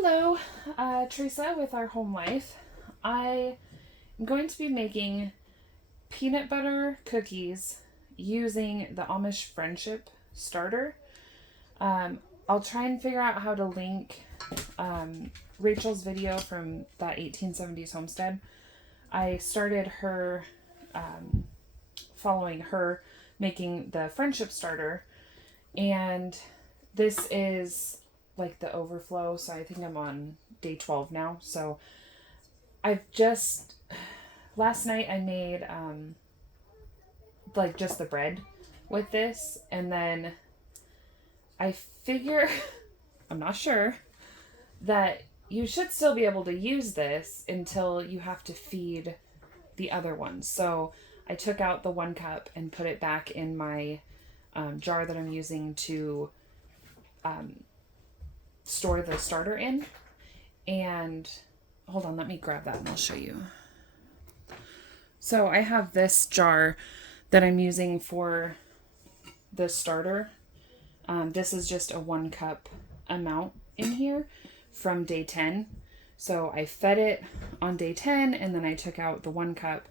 Hello, Teresa with Our Home Life. I am going to be making peanut butter cookies using the Amish Friendship Starter. I'll try and figure out how to link Rachel's video from that 1870s homestead. I started her, following her making the Friendship Starter, and this is like the overflow, so I think I'm on day 12 now. So last night I made like just the bread with this, and then I figure I'm not sure that you should still be able to use this until you have to feed the other ones. So I took out the 1 cup and put it back in my jar that I'm using to store the starter in. And hold on, let me grab that and I'll show you. So I have this jar that I'm using for the starter. This is just a 1 cup amount in here from day 10. So I fed it on day 10, and then I took out the 1 cup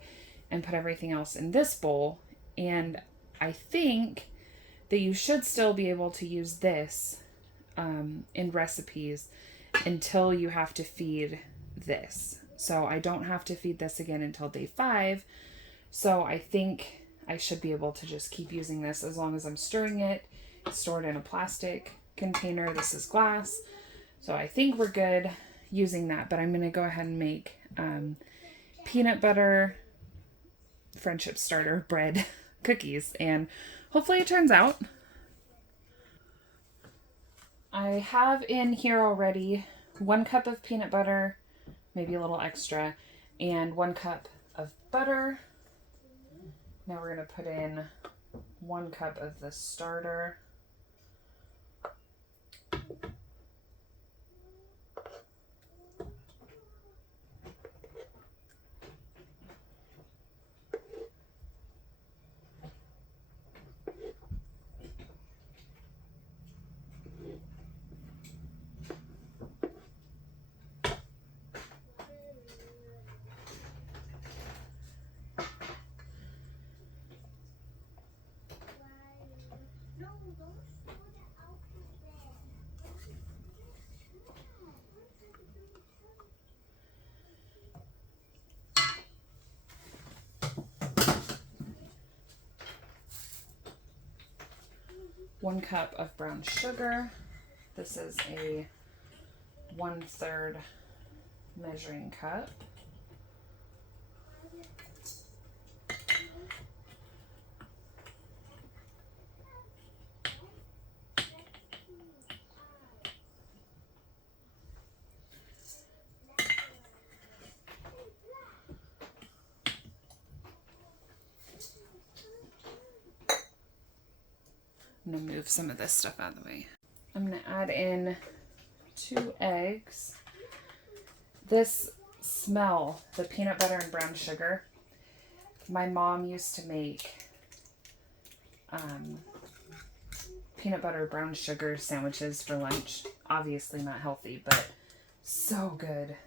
and put everything else in this bowl. And I think that you should still be able to use this in recipes until you have to feed this. So I don't have to feed this again until day 5. So I think I should be able to just keep using this as long as I'm stirring it. It's stored in a plastic container. This is glass. So I think we're good using that, but I'm going to go ahead and make peanut butter Friendship Starter bread cookies, and hopefully it turns out. I have in here already 1 cup of peanut butter, maybe a little extra, and 1 cup of butter. Now we're going to put in 1 cup of the starter. One cup of brown sugar. This is a 1/3 measuring cup. I'm going to move some of this stuff out of the way. I'm going to add in 2 eggs. This smell, the peanut butter and brown sugar, my mom used to make peanut butter brown sugar sandwiches for lunch. Obviously not healthy, but so good.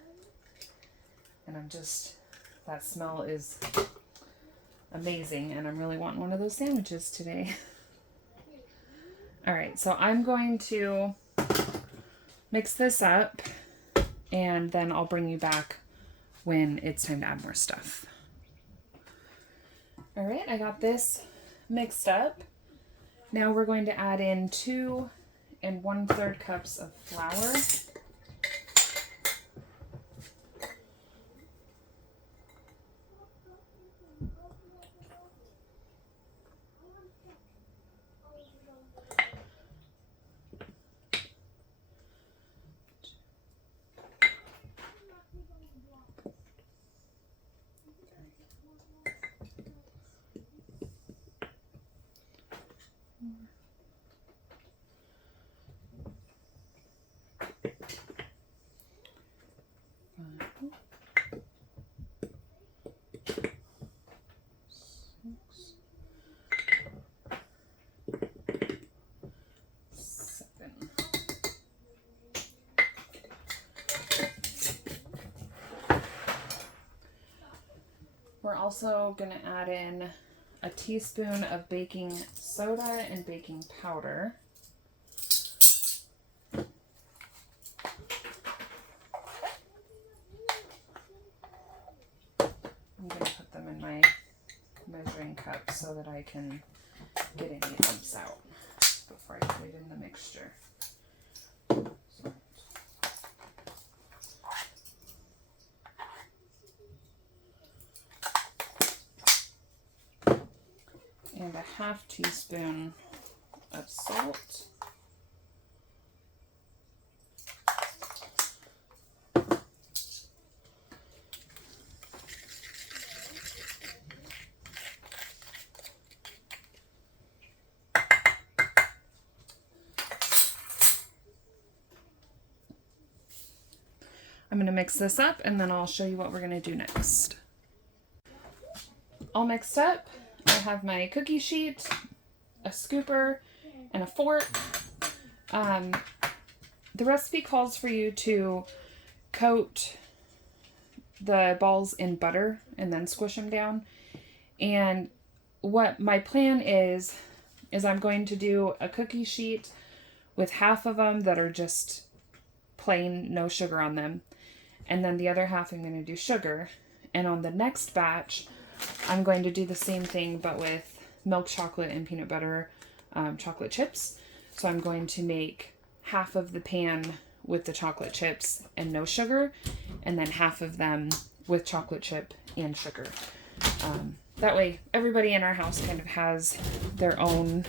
And that smell is amazing, and I'm really wanting one of those sandwiches today. All right, so I'm going to mix this up, and then I'll bring you back when it's time to add more stuff. All right, I got this mixed up. Now we're going to add in 2 1/3 cups of flour. We're also going to add in a teaspoon of baking soda and baking powder. I'm going to put them in my measuring cup so that I can get any lumps out before I put it in the mixture. And a half teaspoon of salt. I'm going to mix this up and then I'll show you what we're going to do next. All mixed up. I have my cookie sheet, a scooper, and a fork. The recipe calls for you to coat the balls in butter and then squish them down. And what my plan is I'm going to do a cookie sheet with half of them that are just plain, no sugar on them. And then the other half I'm going to do sugar. And on the next batch, I'm going to do the same thing, but with milk chocolate and peanut butter chocolate chips. So I'm going to make half of the pan with the chocolate chips and no sugar, and then half of them with chocolate chip and sugar. That way everybody in our house kind of has their own...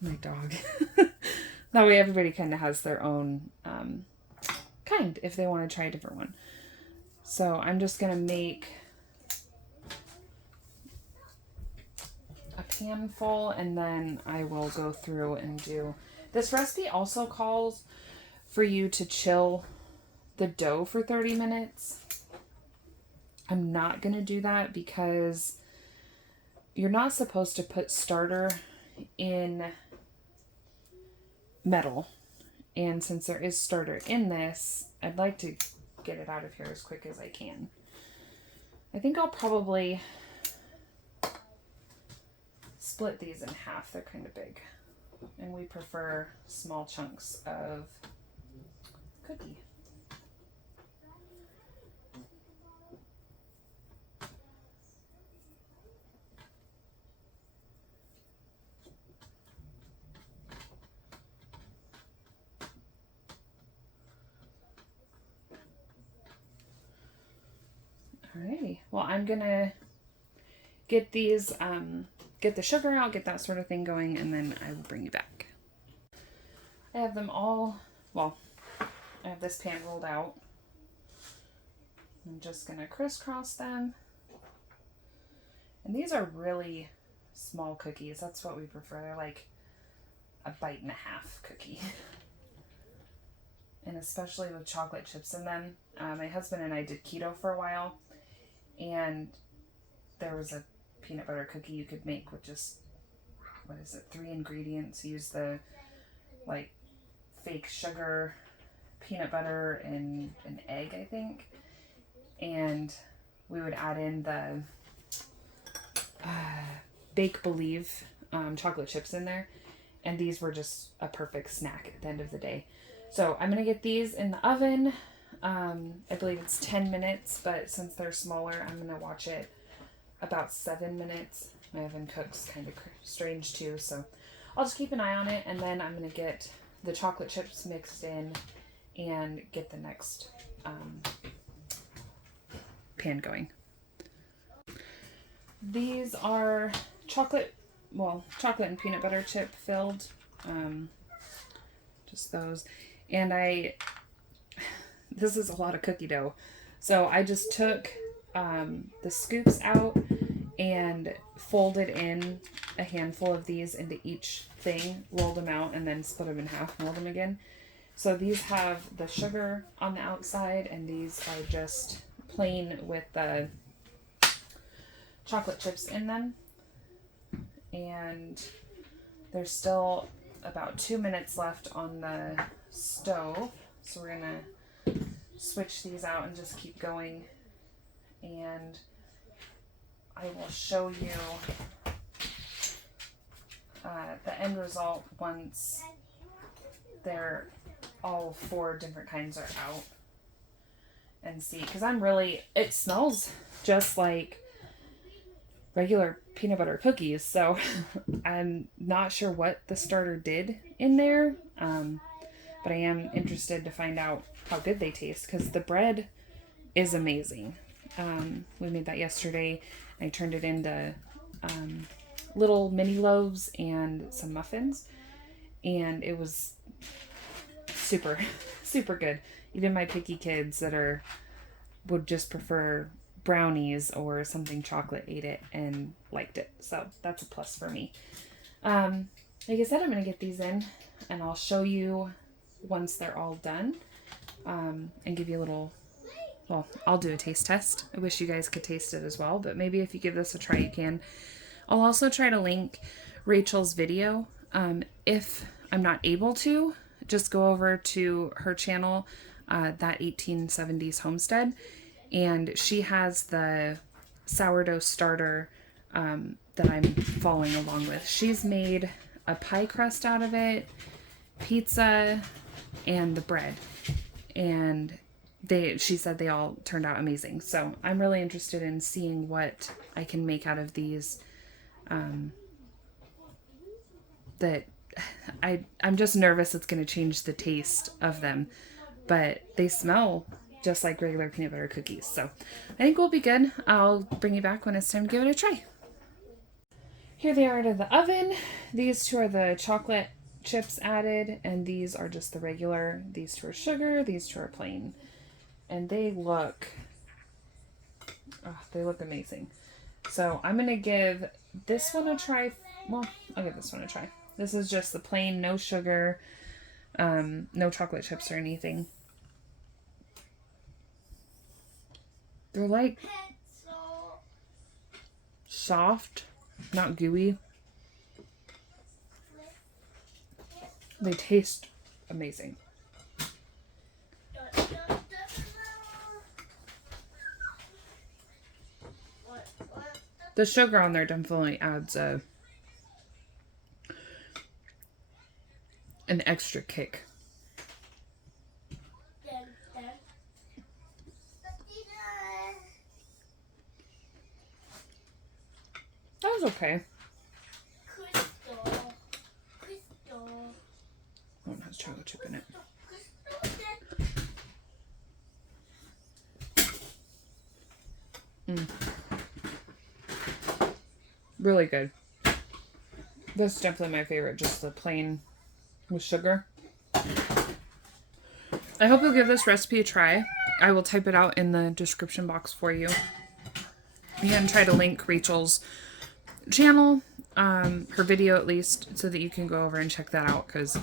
My dog. That way everybody kind of has their own kind if they want to try a different one. So I'm just going to make a pan full and then I will go through and do... This recipe also calls for you to chill the dough for 30 minutes. I'm not going to do that because you're not supposed to put starter in metal. And since there is starter in this, I'd like to get it out of here as quick as I can. I think I'll probably split these in half. They're kind of big. And we prefer small chunks of cookie. Alrighty, well I'm gonna get these, get the sugar out, get that sort of thing going, and then I will bring you back. I have them all, well, I have this pan rolled out. I'm just gonna crisscross them. And these are really small cookies, that's what we prefer. They're like a bite and a half cookie. And especially with chocolate chips in them. My husband and I did keto for a while. And there was a peanut butter cookie you could make with just, 3 ingredients. Use the, like, fake sugar, peanut butter, and an egg, I think. And we would add in the Bake Believe chocolate chips in there. And these were just a perfect snack at the end of the day. So I'm going to get these in the oven. I believe it's 10 minutes, but since they're smaller, I'm going to watch it about 7 minutes. My oven cooks kind of strange too, so I'll just keep an eye on it, and then I'm going to get the chocolate chips mixed in and get the next pan going. These are chocolate and peanut butter chip filled, just those, and this is a lot of cookie dough. So I just took the scoops out and folded in a handful of these into each thing, rolled them out, and then split them in half, rolled them again. So these have the sugar on the outside, and these are just plain with the chocolate chips in them. And there's still about 2 minutes left on the stove. So we're gonna switch these out and just keep going. And I will show you the end result once they're all 4 different kinds are out, and see, because it smells just like regular peanut butter cookies, so I'm not sure what the starter did in there, but I am interested to find out how good they taste, because the bread is amazing. We made that yesterday. I turned it into little mini loaves and some muffins, and it was super good. Even my picky kids that would just prefer brownies or something chocolate ate it and liked it, so that's a plus for me. Like I said, I'm gonna get these in and I'll show you once they're all done, and give you a little, well, I'll do a taste test. I wish you guys could taste it as well, but maybe if you give this a try, you can. I'll also try to link Rachel's video. If I'm not able to, just go over to her channel, That 1870s Homestead, and she has the sourdough starter that I'm following along with. She's made a pie crust out of it, pizza, and the bread, and she said they all turned out amazing. So I'm really interested in seeing what I can make out of these. I'm just nervous it's going to change the taste of them, but they smell just like regular peanut butter cookies. So I think we'll be good. I'll bring you back when it's time to give it a try. Here they are out of the oven. These 2 are the chocolate chips added, and these are just the regular. These 2 are sugar, these 2 are plain. And they look amazing. So I'm going to give this one a try. Well, I'll give this one a try. This is just the plain, no sugar, no chocolate chips or anything. They're like soft, not gooey. They taste amazing. The sugar on there definitely adds an extra kick. That was okay. Oh, it has chocolate chip in it. Really good. This is definitely my favorite, just the plain with sugar. I hope you'll give this recipe a try. I will type it out in the description box for you. And try to link Rachel's channel, her video at least, so that you can go over and check that out, because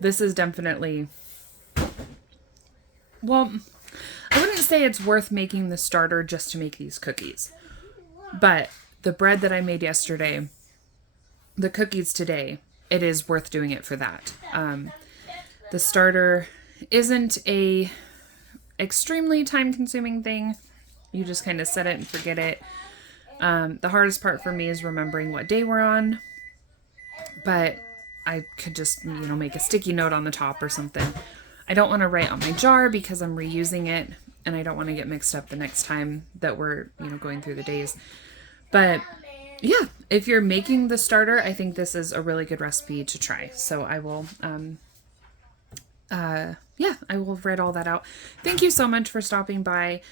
this is definitely, well, I wouldn't say it's worth making the starter just to make these cookies, but the bread that I made yesterday, the cookies today, it is worth doing it for that. The starter isn't a extremely time-consuming thing. You just kind of set it and forget it. The hardest part for me is remembering what day we're on, but I could just, make a sticky note on the top or something. I don't want to write on my jar because I'm reusing it, and I don't want to get mixed up the next time that we're, going through the days. But yeah, if you're making the starter, I think this is a really good recipe to try. So I will, I will write all that out. Thank you so much for stopping by.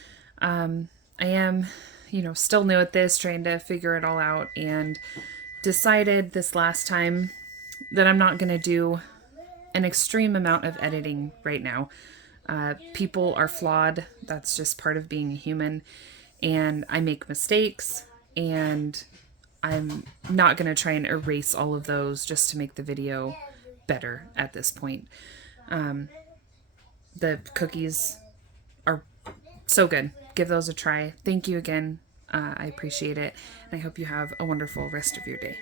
I am, still new at this, trying to figure it all out, and decided this last time that I'm not going to do an extreme amount of editing right now. People are flawed. That's just part of being a human, and I make mistakes, and I'm not going to try and erase all of those just to make the video better at this point. The cookies are so good. Give those a try. Thank you again. I appreciate it. And I hope you have a wonderful rest of your day.